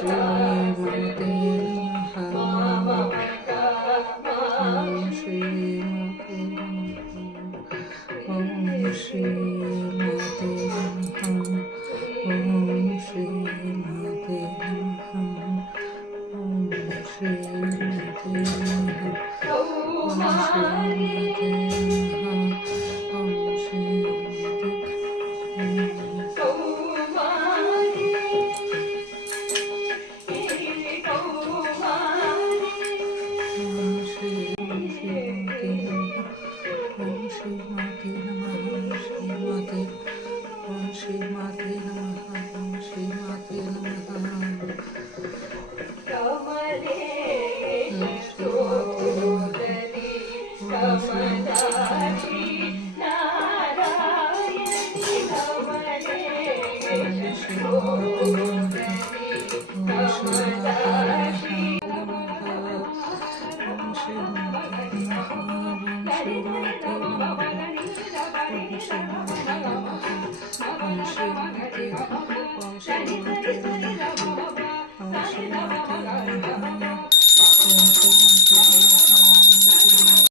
श्रीमते नमः। ओम श्रीमते नमः। ओम श्रीमते नमः। ओम श्रीमते नमः। ओम श्रीमते नमः। ओम श्रीमते नमः। ओम श्रीमते श्रीमते नमः। ओम श्रीमते नमः। ओम श्रीमते नमः। Om